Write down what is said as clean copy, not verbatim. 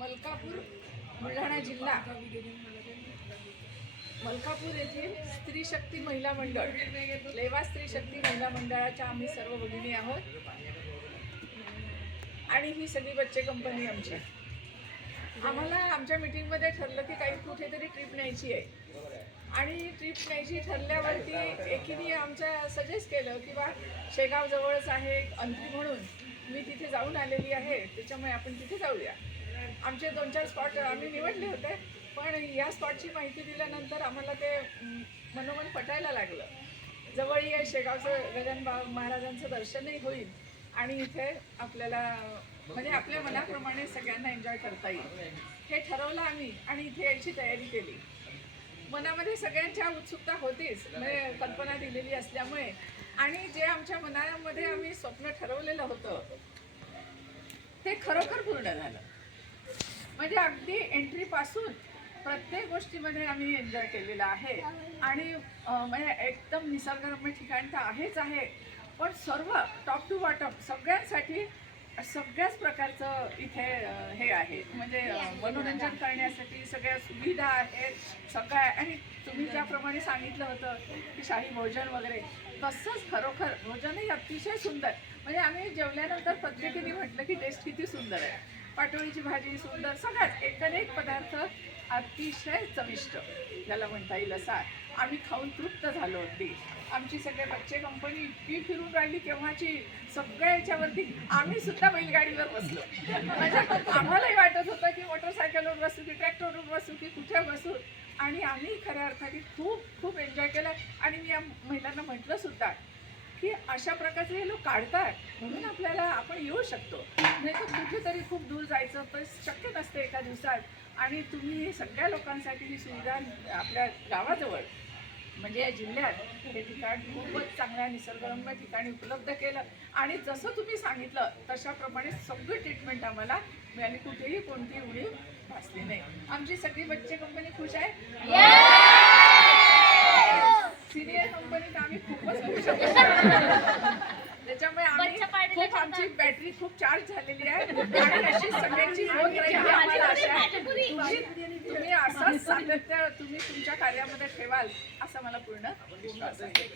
मलकापूर बुलढाणा जिल्हा मलकापूर येथील स्त्री शक्ती महिला मंडळ लेवा स्त्री शक्ती महिला मंडळाच्या आम्ही सर्व भगिनी आहोत आणि ही सगळी बच्चे कंपनी आमची। आम्हाला आमच्या मीटिंगमध्ये ठरलं की काही कुठेतरी ट्रिप न्यायची आहे आणि ट्रिप न्यायची ठरल्यावरती एकीने आमच्या सजेस्ट केलं की बा शेगाव जवळच आहे अंत्री म्हणून, मी तिथे जाऊन आलेली आहे त्याच्यामुळे आपण तिथे जाऊया। आमचे 2-4 स्पॉट आम्ही निवडले होते, पण या स्पॉटची माहिती दिल्यानंतर आम्हाला ते मनोमन पटायला लागलं। जवळही आहे शेगावचं गजानन महाराजांचं दर्शनही होईल आणि इथे आपल्याला म्हणजे आपल्या मनाप्रमाणे सगळ्यांना एन्जॉय करता येईल हे ठरवलं आम्ही आणि इथे यायची तयारी केली। मनामध्ये सगळ्यांच्या उत्सुकता होतीच, म्हणजे कल्पना दिलेली असल्यामुळे, आणि जे आमच्या मनामध्ये आम्ही स्वप्न ठरवलेलं होतं ते खरोखर पूर्ण झालं। म्हणजे अगदी एंट्रीपासून प्रत्येक गोष्टीमध्ये आम्ही एन्जॉय केलेला आहे आणि म्हणजे एकदम निसर्गरम्य ठिकाण तर आहेच आहे, पण सर्व टॉप टू बॉटम सगळ्यांसाठी सगळ्याच प्रकारचं इथे हे आहे, म्हणजे मनोरंजन करण्यासाठी सगळ्या सुविधा आहेत सगळ्या। आणि तुम्ही ज्याप्रमाणे सांगितलं होतं की शाही भोजन वगैरे, तसंच खरोखर भोजनही अतिशय सुंदर। म्हणजे आम्ही जेवल्यानंतर प्रत्येकाने म्हटलं की टेस्ट किती सुंदर आहे, पाटोळीची भाजी सुंदर, सगळ्याच एक पदार्थ अतिशय चविष्ट ज्याला म्हणता येईल असा आम्ही खाऊन तृप्त झालो होती। आमची सगळे बच्चे कंपनी इतकी फिरून राहिली केव्हाची, सगळ्या याच्यावरती आम्ही सुद्धा बैलगाडीवर बसलो। म्हणजे आम्हालाही वाटत होतं की मोटरसायकलवर बसू की ट्रॅक्टरवर बसू की कुठे बसू, आणि आम्ही खऱ्या अर्थाने खूप खूप एन्जॉय केलं। आणि मी या महिलांना म्हटलं सुद्धा की अशा प्रकारचे हे लोक काढतात म्हणून आपल्याला आपण येऊ शकतो, नाही तर कुठेतरी खूप दूर जायचं तर शक्य नसते एका दिवसात। आणि तुम्ही सगळ्या लोकांसाठी ही सुविधा आपल्या गावाजवळ म्हणजे या जिल्ह्यात हे ठिकाण खूपच चांगल्या निसर्गरम्य ठिकाणी उपलब्ध केलं, आणि जसं तुम्ही सांगितलं तशाप्रमाणे सगळी ट्रीटमेंट आम्हाला मिळाली, कुठेही कोणती उणीव भासली नाही। आमची सगळी बच्चे कंपनी खुश आहे, सिनियर कंपनीत आम्ही खूपच खुश आहोत। त्याच्यामुळे आम्ही खूप आमची बॅटरी खूप चार्ज झालेली आहे आणि अशी सगळ्यांची होत राहील आम्हाला आशा आहे। तुम्ही असंच सातत्य तुम्ही तुमच्या कार्यामध्ये ठेवाल असं मला पूर्ण विश्वास आहे।